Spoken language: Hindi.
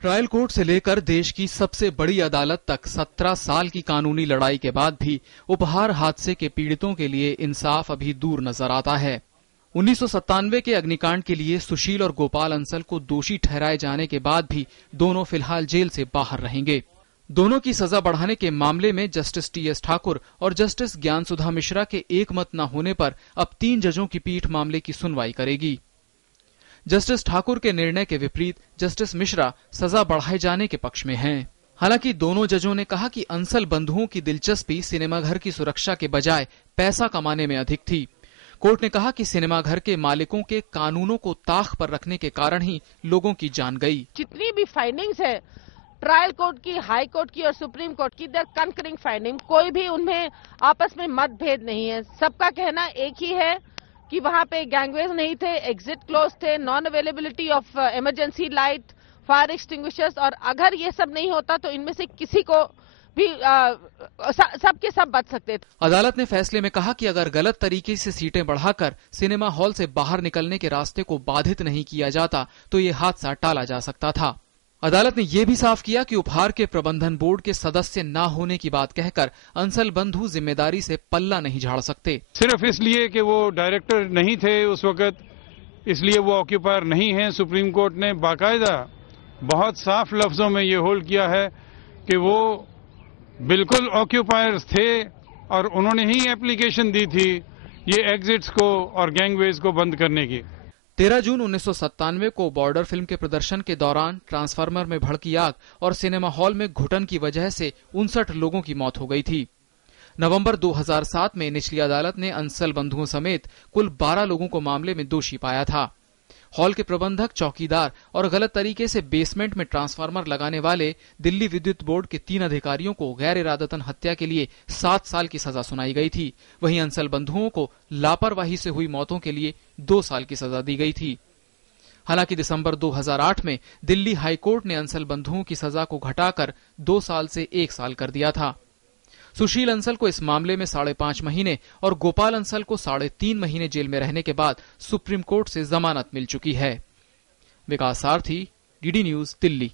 ट्रायल कोर्ट से लेकर देश की सबसे बड़ी अदालत तक 17 साल की कानूनी लड़ाई के बाद भी उपहार हादसे के पीड़ितों के लिए इंसाफ अभी दूर नजर आता है। 1997 के अग्निकांड के लिए सुशील और गोपाल अंसल को दोषी ठहराए जाने के बाद भी दोनों फिलहाल जेल से बाहर रहेंगे। दोनों की सजा बढ़ाने के मामले में जस्टिस टीएस ठाकुर और जस्टिस ज्ञानसुधा मिश्रा के एक मत न होने पर अब 3 जजों की पीठ मामले की सुनवाई करेगी। जस्टिस ठाकुर के निर्णय के विपरीत जस्टिस मिश्रा सजा बढ़ाए जाने के पक्ष में हैं। हालांकि दोनों जजों ने कहा कि अंसल बंधुओं की दिलचस्पी सिनेमाघर की सुरक्षा के बजाय पैसा कमाने में अधिक थी। कोर्ट ने कहा कि सिनेमाघर के मालिकों के कानूनों को ताक पर रखने के कारण ही लोगों की जान गई। जितनी भी फाइंडिंग्स है ट्रायल कोर्ट की, हाई कोर्ट की और सुप्रीम कोर्ट की, देयर कंकरिंग फाइंडिंग, कोई भी उनमें आपस में मतभेद नहीं है। सबका कहना एक ही है कि वहां पे गैंगवेज नहीं थे, एग्जिट क्लोज थे, non availability of emergency light, fire extinguishers, और अगर ये सब नहीं होता तो इनमें से किसी को भी सबके सब बच सकते थे। अदालत ने फैसले में कहा कि अगर गलत तरीके से सीटें बढ़ाकर सिनेमा हॉल से बाहर निकलने के रास्ते को बाधित नहीं किया जाता तो ये हादसा टाला जा सकता था। अदालत ने यह भी साफ किया कि उपहार के प्रबंधन बोर्ड के सदस्य न होने की बात कहकर अंसल बंधु जिम्मेदारी से पल्ला नहीं झाड़ सकते। सिर्फ इसलिए कि वो डायरेक्टर नहीं थे उस वक्त, इसलिए वो ऑक्यूपायर नहीं है। सुप्रीम कोर्ट ने बाकायदा बहुत साफ लफ्जों में ये होल्ड किया है कि वो बिल्कुल ऑक्यूपायर्स थे और उन्होंने ही एप्लीकेशन दी थी ये एग्जिट्स को और गैंगवेज को बंद करने की। 13 जून 1997 को बॉर्डर फिल्म के प्रदर्शन के दौरान ट्रांसफार्मर में भड़की आग और सिनेमा हॉल में घुटन की वजह से 59 लोगों की मौत हो गई थी। नवंबर 2007 में निचली अदालत ने अंसल बंधुओं समेत कुल 12 लोगों को मामले में दोषी पाया था। हॉल के प्रबंधक, चौकीदार और गलत तरीके से बेसमेंट में ट्रांसफार्मर लगाने वाले दिल्ली विद्युत बोर्ड के 3 अधिकारियों को गैर इरादतन हत्या के लिए 7 साल की सजा सुनाई गई थी। वहीं अंसल बंधुओं को लापरवाही से हुई मौतों के लिए 2 साल की सजा दी गई थी। हालांकि दिसंबर 2008 में दिल्ली हाईकोर्ट ने अंसल बंधुओं की सजा को घटाकर 2 साल से 1 साल कर दिया था। सुशील अंसल को इस मामले में 5.5 महीने और गोपाल अंसल को 3.5 महीने जेल में रहने के बाद सुप्रीम कोर्ट से जमानत मिल चुकी है। विकास सारथी, डीडी न्यूज, दिल्ली।